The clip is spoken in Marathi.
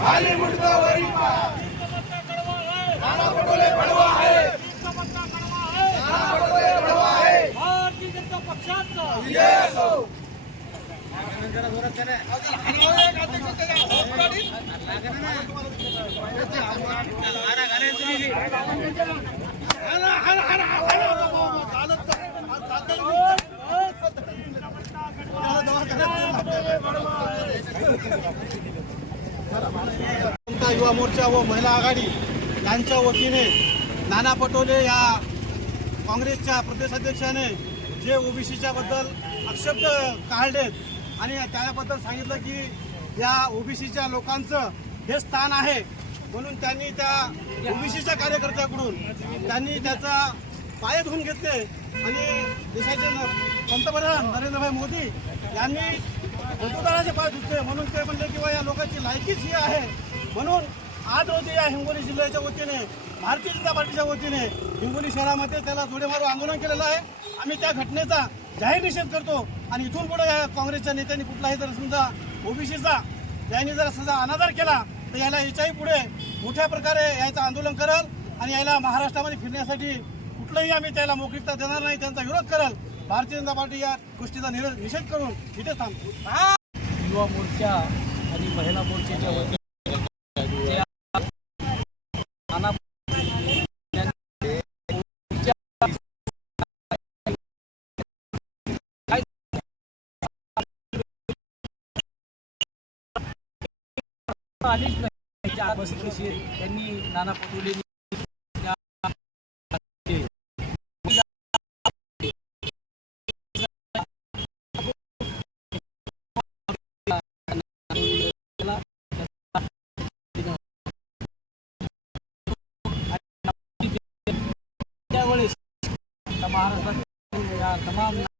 खाली मुंडका वरी नाना पटोले बडवा आहे. नाना पटोले बडवा आहे. भारतीय जनता पक्षाचा. विजय असो जनता युवा मोर्चा व महिला आघाडी यांच्या वतीने नाना पटोले या काँग्रेसच्या प्रदेशाध्यक्षाने जे ओबीसीच्या बद्दल आक्षेप काढलेत आणि त्याबद्दल सांगितलं की या ओबीसीच्या लोकांचं हे स्थान आहे म्हणून त्यांनी त्या ओबीसीच्या कार्यकर्त्याकडून त्यांनी त्याचा पाय धुवून घेतले. आणि देशाचे पंतप्रधान नरेंद्रभाई मोदी यांनी मतदाराचे पाय धुतले. म्हणून ते म्हणले किंवा या लोकांची लायकीच ही आहे. म्हणून आज रोजी या हिंगोली जिल्ह्याच्या वतीने भारतीय जनता पार्टीच्या वतीने हिंगोली शहरामध्ये त्याला जोडे मारू आंदोलन केलेलं आहे. आम्ही त्या घटनेचा जाहीर निषेध करतो आणि इथून पुढे या काँग्रेसच्या नेत्यांनी कुठलाही जर समजा ओबीसीचा यांनी जर समजा अनादर केला तर याला याच्याही पुढे मोठ्या प्रकारे याचं आंदोलन करल आणि याला महाराष्ट्रामध्ये फिरण्यासाठी कुठलंही आम्ही त्याला मोकळीकता देणार नाही त्यांचा विरोध करल. भारतीय जनता पार्टी या गोष्टीचा निर- निषेध करून इथे थांबतो युवा मोर्चा आणि महिला मोर्चाच्या वतीने नाना आलीच नाही. त्यांनी नाना पटोलेंनी મહારાષ્ટ્ર તમામ